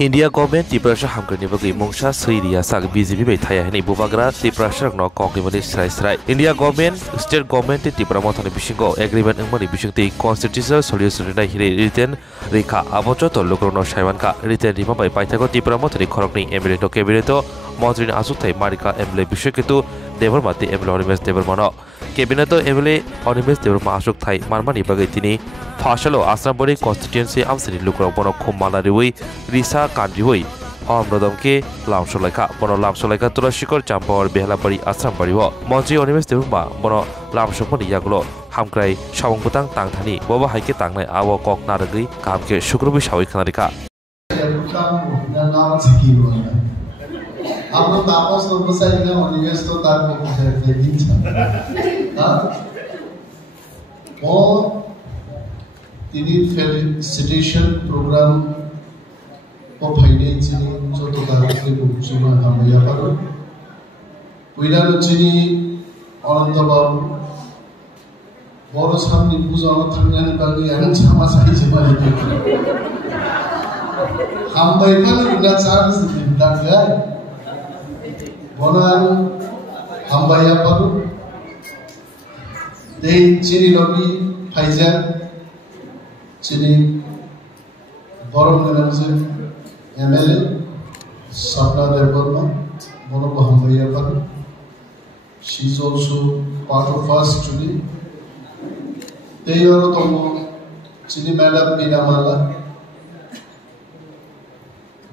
India government Tiprasha hamkani bagi mungsa Syria sak BJP bai thaya hini bubagra Tiprasha no kongni mani srai. India government state government Tipra mothani bisingo agreement ngmani bisingti constitutional solution na hiri written rekha abocho to lokrono saiwanka written rima bai paithago Tipra mothani khorokni MLA to cabinet মন্ত্রী আসুকথাই মারিকা MLA বিষয় কিন্তু দেবর মাতে MLA Animesh Debbarman cabinet MLA Animesh Debbarma আসুকথাই মারমানি বাগৈ তিনি ফাসালো আসামবরি constituency আমসিনি লুকরক বন খুমমালারিউই রিসা কান্ড্রিউই অমরদমকে লামসলাইকা বন লামসলাইকা তুলসীকর চাম্পাওয়ার বেহালাবাড়ি আসামবাড়িও মন্ত্রী অনিমেষ দেবরমা বন লামসকমনি ইয়াগুলো হামক্রাই সাবংবুতাং তাংথানি ববা হাইকে তাংনাই আও কক নারগৈ কামকে শুক্রবি সাউই খানারিকা Apa tapas to besar ini Universe to tak boleh jadi cah. Oh, ini felicitation program pembayaran ini contoh kalau kita cuma kami ya baru. Wilayah ini orang tua baru sambil puja orang tengah bagi yang sama saya cuma itu. Kami kan tidak cari sedikit ya. Bonan hambaya paru dei chini lobi phaija chini borom ganamse MLA Sapna Devarma bono hambaya paru she is also part of us today dei oro tomo chini madam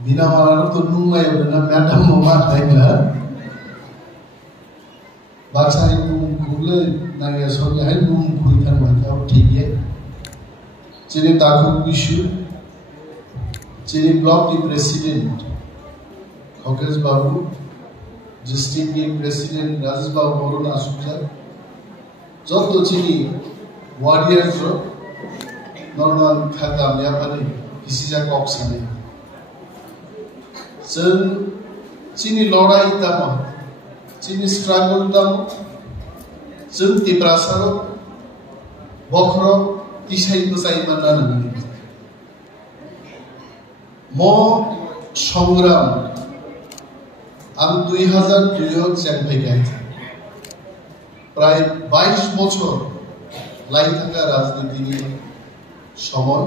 Binamala to numai na madam mama taila बादशाह को खुले ना ये सोने है नूम कोई था मतलब ठीक है चीनी ताकू विशु चीनी ब्लॉक की प्रेसिडेंट खगेश बाबू डिस्ट्रिक्ट की प्रेसिडेंट राजेश बाबू बोलना सुचा जब तो चीनी वॉरियर जो नॉर्मल खाता में अपने किसी जगह ऑक्सन है चीनी लड़ाई तब Cini struggle tamu, jen tiprasaro, bokro, tisai pusai mana nani. Mo সংগ্রাম আমি 2002 চ্যাম্পিয়ন হয়েছি প্রায় 22 বছর লাই থাকা রাজনীতির সময়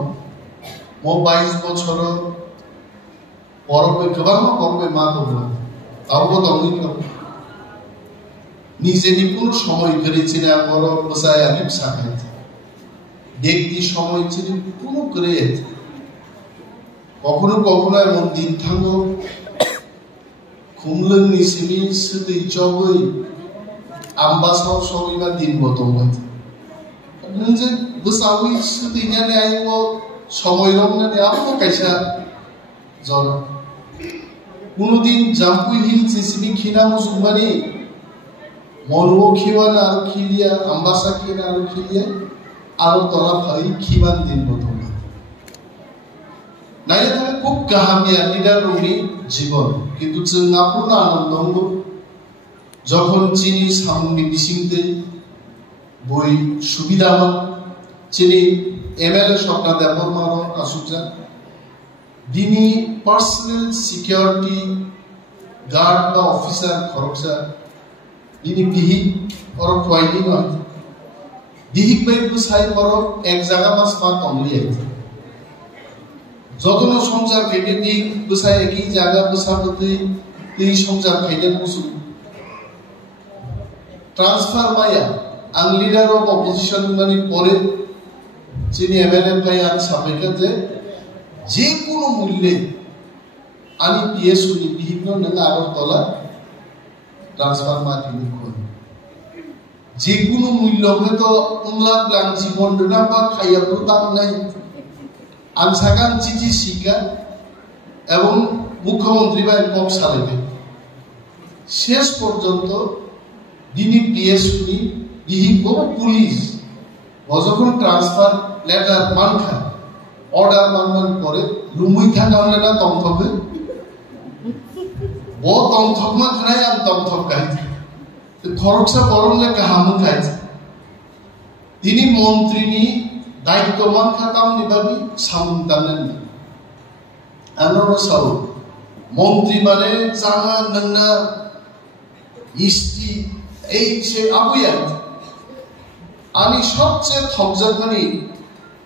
মো 22 বছর পরবে গোবাং পরবে মা দবলা তাও দমনি নিজেরই কোন সময় করেছি না বড় বসায় আমি সাখাইছি দেখতি সময় ছিল কোন করে কখনো কখনো এমন দিন থাকো খুমলং নিসিমি সুদি জগই আমবাসাও সবইবা দিন বদল নজে বসাউই সুদি নানে আইবো সময় রংনানে আপো কাইসা জন কোনদিন জাম্পুই হিল সিসিমি খিনা মুসুমানি মনও খিওয়ান আর খিলিয়া আমবাসা কিনা আর খিলিয়া আর তলা ভাই খিবান দিন বদল নাইলে খুব গাহামিয়া নিদারুনি জীবন কিন্তু जोंनापूर्ण আনন্দ যখন চিনি সামনে বিসিংতে বই সুবিধামান চিনি এমএলএ স্বপ্না দেববর্মার আসুজা দিনি পার্সোনাল সিকিউরিটি গার্ড বা অফিসার খরচা দিনি বিহি और কোয়াইনি নয় বিহি বাই বুসাই পর এক জায়গা মাস পা কমলি যতন সংসার ফেটে দিক বুসাই একই জায়গা বুসাবতে এই সংসার ফেটে মুসু ট্রান্সফার মায়া আং লিডার অফ অপোজিশন মানে পরে যিনি এমএলএ ভাই আর সাবেকা যে কোনো মূল্যে আনি পিএসউনি বিভিন্ন নালা আর তলা ট্রান্সফার মার্কেটিং করে যে কোনো মূল্য হয়তো উনলাখ লাখ জীবন না বা খাইয়া প্রদান নাই আনসাগান চিঠি শিকা এবং মুখ্যমন্ত্রী বা একক সালেবে শেষ পর্যন্ত দিনী পিএসউনি বিহিব পুলিশ যখন ট্রান্সফার লেটার মানখা অর্ডার মানমান পরে লুমুই থাকা না তমথবে ও তমথকমা খাই আম তমথক গাইছে খরচা বরংলে কাহামু খাইছে তিনি মন্ত্রীনি দায়িত্বমান খাতাম নিবাবি সামুন্তানেন আনোর সাউ মন্ত্রী মানে জানা নন্না ইস্তি এই সে আবুয়া আমি সবচেয়ে থকজাগমানি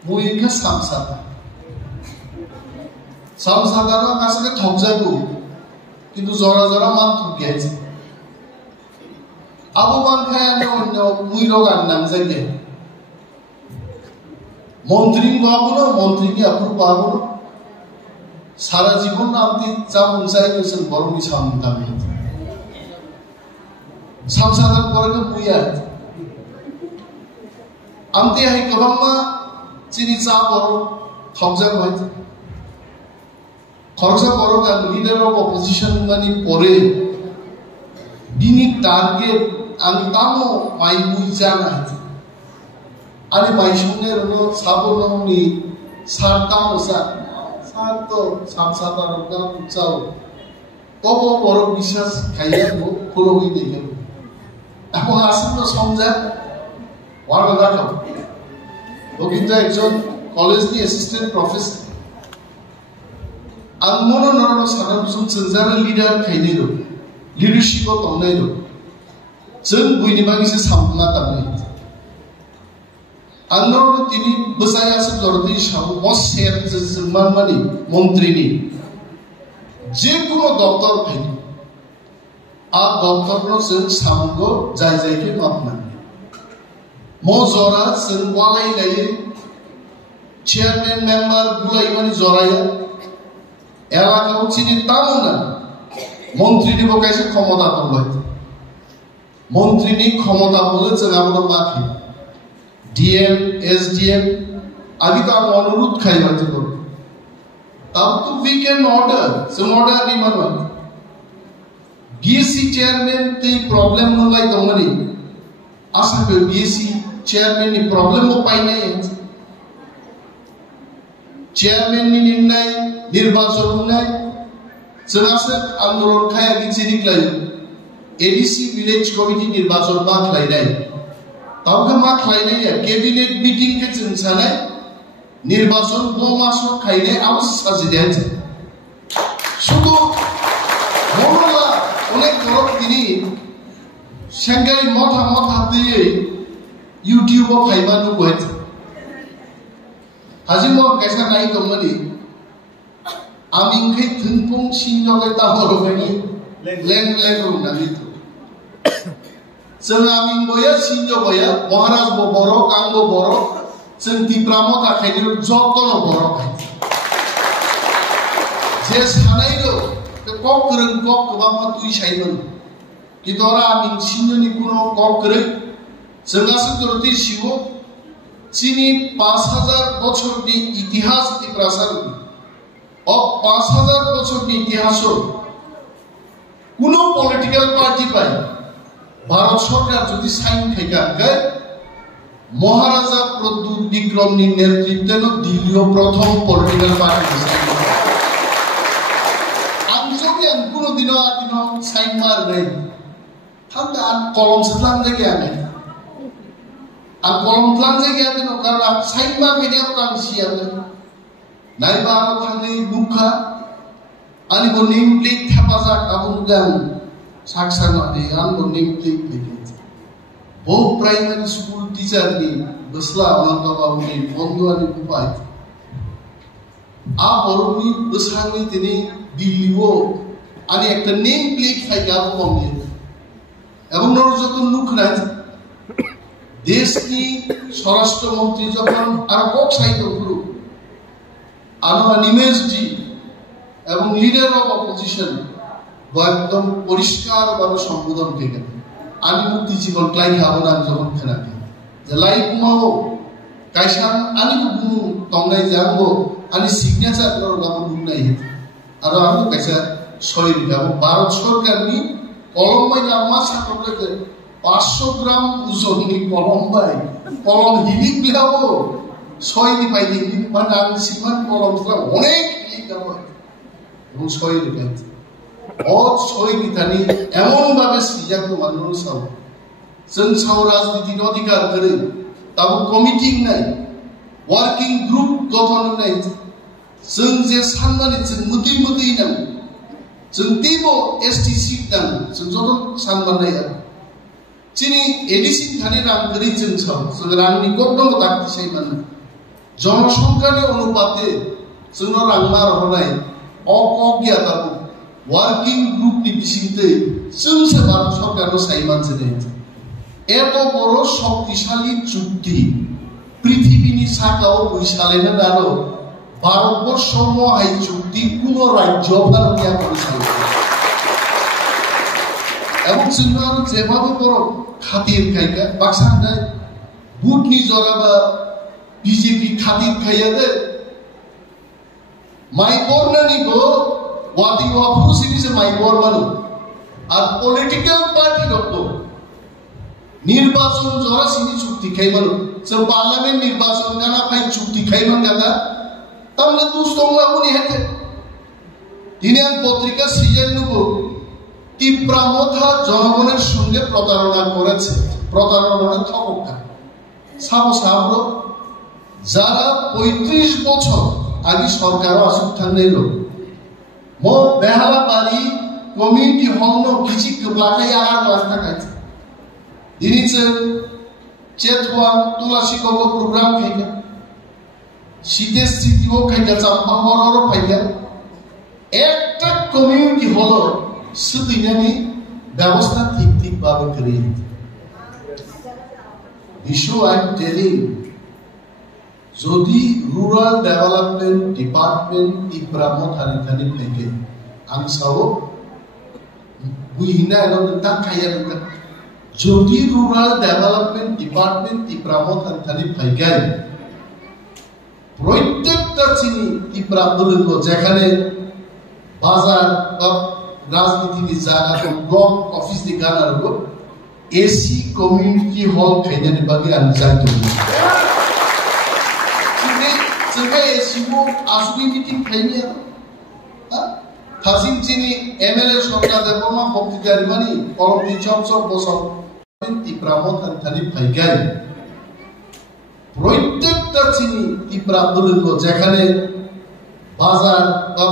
মুইখা সামসাদারা কাছে থকজাগু কিন্তু জরা জরা মান থুকিয়াছে আবু বানখায় আমি অন্য মুইরো গান নাম জাগে মন্ত্রী বাবুনো মন্ত্রীকে আপুর বাবুনো সারা জীবন আপনি যা মুসাই গেছেন বরং সামদামি সামসাদার পরে মুইয়া আমতে হাই গোবাম্মা চিনি চা বড় থকজাগ হয়েছে খরচা বড় গান লিডার অফ অপোজিশন মানে পরে বিনি টার্গেট আমি তামো মাই মুই জানাই আরে মাই সঙ্গে হলো সাবননি সার তামো সার তো সামসাদার গান চাও তব বড় বিশ্বাস খাইয়া পুরো হই দেখে এখন আসেন তো সমঝা ওয়ার দেখাও ও কিন্তু একজন কলেজনি অ্যাসিস্ট্যান্ট প্রফেসর আনমনো নরনো সাধারণ যারা লিডার খাইনি রো লিডারশিপ তংনাই রো जों बयनिबांसो सामना दामनाय आनोर तिनि बसायासो जरति साव मसेर जमानमानि मन्त्रीनि जेकुनो दफ्तर फाइनि आ दफ्तरनो जों सामगो जाय जायके मापना मो जरा जों वालाय गायो चेयारमैन मेम्बार बुलायमानि जराया एलाकायाव चिनि तामुना मन्त्रीनि बकायसो क्षमता दंलाय মন্ত্রীনি ক্ষমতা বলে আমরা মাখি ডিএম এসডিএম আগে তো আমি অনুরোধ খাইবাতে করব তাও তো উই ক্যান অর্ডার সম অর্ডার নি মানো বিএসসি চেয়ারম্যান তে প্রবলেম নলাই দমনি আশা করি বিএসসি চেয়ারম্যান নি প্রবলেম ও পাই নাই চেয়ারম্যান নি নির্ণয় নির্বাচন নাই সরাসরি আন্দোলন খায় গিয়ে নিকলাই एडीसी विलेज कमिटी निर्वाचन मा खलायनाय तावखा मा खलायनाय कैबिनेट मीटिंग के जोंसानाय निर्वाचन 2 मासो खायनाय आव साजिदाय शुधु मोरला अनेक बरक दिनि सेंगारि मथा दियै यूट्यूब आव फायबानु गयत हाजिमो कायसा नाय दमनि आमिंखै थुनपुं सिनजगै ताहरबायनि लें रुनानै जों आमिं बया सिनजो बया महाराज बो बरो कांगो बरो जों तिप्रामो ताखायनो जतन बरो जे सानायलो कक गोरों कक गोबांमा तुइ सायमोन किन्तु आमिं सिनजोनि कुनो कक गोरों जोंहासो जरति शिव चिनि 5000 বছরनि इतिहास तिप्रासार अ 5000 বছরनि इतिहासो কোনো পলিটিক্যাল পার্টি পাই ভারত সরকার যদি সাইন খাইকা মহারাজা প্রদ্যুৎ বিক্রমনি নেতৃত্বে দিল্লীয় প্রথম পলিটিক্যাল পার্টি আমি যদি কোনো দিনও সাইন মার নেই তাহলে আর কলম সালাম থেকে আনে আর কলম সালাম থেকে আনে কারণ সাইন মার গেলে কাম সিয়ালে নাইবা আর থাকলে মুখা ani bo nimplek thapajak abun gan saksana de an bo nimplek leke bo primary school teacher ni basla ananda babu ni bondhu ani upai a boroni basani tini dilliwo ani ekta nimplek phaika bomni ebong nor joton nukna desh ni স্বরাষ্ট্র মন্ত্রী যখন আর cock সাইতো গুরু আনোয়া নিমেশ জি এবং leader of opposition একদম পরিষ্কার ভাবে সম্বোধন করে আমি মুক্তি জীবন ক্লাই খাবো না যখন খেলাকে যে লাইফ মাও কাইসান আমি গুণ তংনাই যাবো আমি সিগনেচার করো গাবো গুণাই আর আমি কাইসা শরীর গাবো ভারত সরকার নি কলম্বাই নামা সাকরকে 500 গ্রাম ওজননি কলম্বাই কলম হিলিক গাবো ছয়নি পাইনি মানে আমি সিমান কলম অনেক হিলিক গাবো এবং ছয় রেখাত অত ছয় বিধানি এমন ভাবে সিজাকো মানুষ সাও जों साव राजनीति अधिकार करे ताबो कमिटी নাই ওয়ার্কিং গ্রুপ গঠন নাই जों जे सानमानि जों मुदै मुदै नां जों दिबो एसटी सीट नां जों जदन सानमानाय चिनि एडिसिन खानि रां गरि जों साव जों रांनि गदं दाक्ति साइमान जनसंख्यानि अनुपाते जों रां मार हनाय अकगिया दाबु वर्किं ग्रुप नि बिसिंते जों से भारत सरकार साइमान जने एत बड़ शक्तिशाली चुक्ति पृथिवीनि साकाव बैसालायनो दारो भारतबर्ष हाय चुक्ति कोनो राज्य भारतीय बैसालाय এবং जोंना जेबाबो बर' खातिर खायगा बाक्सानाय बुटनि जगाबा बीजेपी खातिर खायदे माइबरनानिबो वादी वाफुसिनिसे माइबरमानो আর পলিটিক্যাল পার্টি রকম নির্বাচন জরাসিনি চুক্তি খাইমান जों পার্লামেন্ট নির্বাচন গানা ফাই চুক্তি খাইমান গাদা তাহলে দুস্তংলা উনি হেতে দিনে আন পত্রিকা সিজন নব তীব্রামথা জনগণের সঙ্গে প্রতারণা করেছে প্রতারণার ঠককা সাবো সাবো যারা 35 বছর আগে সরকার আসুক থাকলেন মো বেহালা বাড়ি কমিউনিটি হল নো কিছু কবলাকাই আগার রাস্তা খাইছে দিনিছে চেতওয়ান তুলাসী কব প্রোগ্রাম খাইগা শীতের স্থিতিও খাইগা চাম্পা হরর খাইগা একটা কমিউনিটি হল সুদিনানি ব্যবস্থা ঠিক ঠিক ভাবে করে ইস্যু আই এম টেলিং যদি রুরাল ডেভেলপমেন্ট ডিপার্টমেন্ট তীব্রামো থানি থানি থেকে আনসাও বুইনা এলো তা খাইয়া না যদি রুরাল ডেভেলপমেন্ট ডিপার্টমেন্ট তীব্রামো থানি থানি ফাইগাই প্রত্যেকটা চিনি তীব্রামদুলগ যেখানে বাজার বা রাজনীতির জায়গা তো ব্লক অফিস দি গানারগো এসি কমিউনিটি হল খাইনানি বাগে আনি যাইতো जोंहा एसिबो आसुनि मिटिं खायनिया थासिम चिनि एमएलए सरकार देबमा बक्तिदारि मानि कलमनि चमचम बसाव তীব্রামো थानि फाइगाय প্রত্যেকটা চিনি তীব্রামদুলগ যেখানে বাজার বা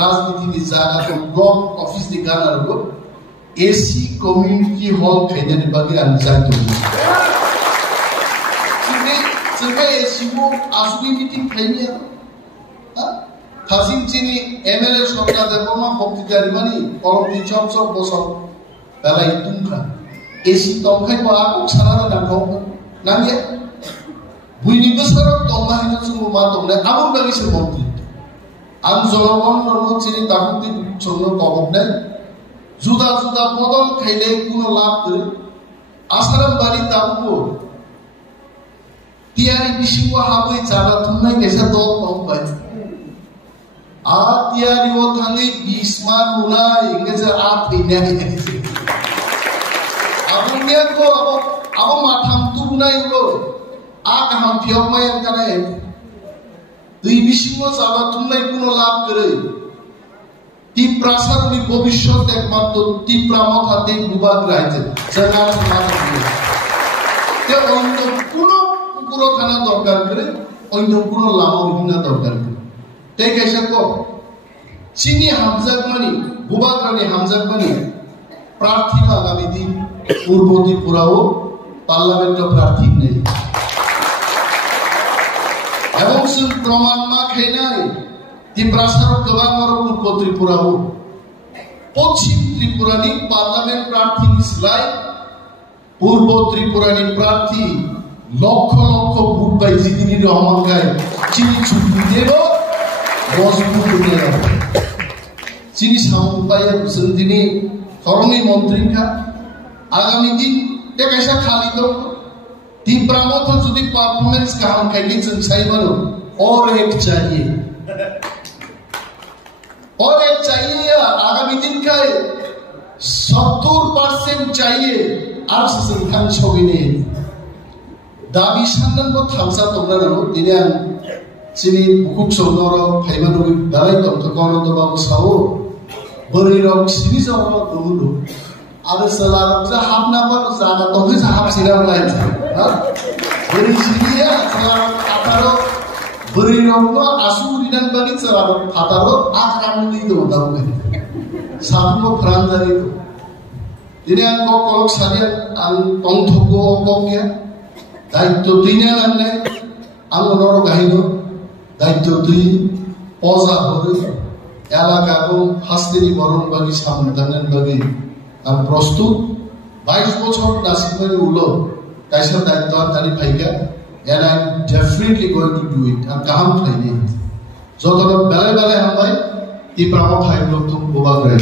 রাজনীতির জায়গা তো ব্লক অফিস দি গানারগো এসি কমিউনিটি হল খাইনানি বাগে আনি যাইতো जोंहा एसिबो आसुनि मिटिं खायनिया थासिम चिनि एमएलए सरकार देबमा बक्तिदारि मानि कलमनि चमचम बसाव बेलाय तुंखा एसि तंखाय बाको सानाना नांगौ नांगे बुइनि बोसोराव तंबाहिना जों मा दंना आबुं बागिसो मन्त्रि आं जनगण नरम चिनि दाखुति संनो तगबनाय जुदा जुदा बदल खायले कोनो लाभ गै आसाराम बारि दाबो tiari bisiwa habui cara tunai kaisa dol tongbai a tiari o thangi bisman munai ingeza a thine abunya ko abo matham tu munai lo a kaham phiok mai kanai dui bisiwa cara tunai kuno লাভ করে তীব্রাসার নি ভবিষ্যৎ একমাত্র তীব্রামত হাতে বুবা গ্রাইতে জানা না তে অন্য কোন পুরো খানা দরকার করে অন্য কোন লামা বিনা দরকার করে তাই কেসা কো চিনি হামজাক মানি বুবাগ্রানি হামজাক মানি প্রার্থী আগামী দিন পূর্ব ত্রিপুরাও পার্লামেন্ট প্রার্থী নেই এবং সে প্রমাণ মা খাইনাই ত্রিপুরাসার গোবাং আর পূর্ব ত্রিপুরাও পশ্চিম ত্রিপুরানি পার্লামেন্ট প্রার্থী নিসলাই পূর্ব ত্রিপুরানি প্রার্থী লক্ষ লক্ষ ভোট পাই জিদিনি রহমান গায় চিনি ছুটি দেব মজবুত হয়ে যাবে চিনি সামপাইয়া দিনে ধর্মী মন্ত্রীকা আগামী দিন টেকাইসা খালি তো তীব্রামত যদি পারফরমেন্স কাম খাইনি जों साइबानो और एक चाहिए आगामी दिन का 70% चाहिए আর जों थां सबिने दाबि साननांगौ थांसा दंनांगौ दिनै आं चिनि बुकुक सौदराव फाइबानगि दालाय दंथ'कआनन्द बाबु सावो बोरैराव सिनि जाव दंदो आरो सोलारजा हाबनाबा जागा दंखै हाबसिना लायन हा बोरै सिनिया solar आतारो beri rokno asu dinan bagi cerah fataro akram itu tahu kan satu peranjari itu ini angkau kolok saja ang tongthogo koknya daito tinya nanne ang onoro kahino daito tui poza hore এলাকা এবং হাস্তিনি বরণ বাগি সামদানের বাগি আর প্রস্তুত 22 বছর নাসিমের উলো কাইসা দায়িত্ব তারি ফাইকা and I'm definitely going to do it and কাম ফাইনি যতটা বেলে বেলে হামাই ই প্রাম ফাইল তো বোবা করে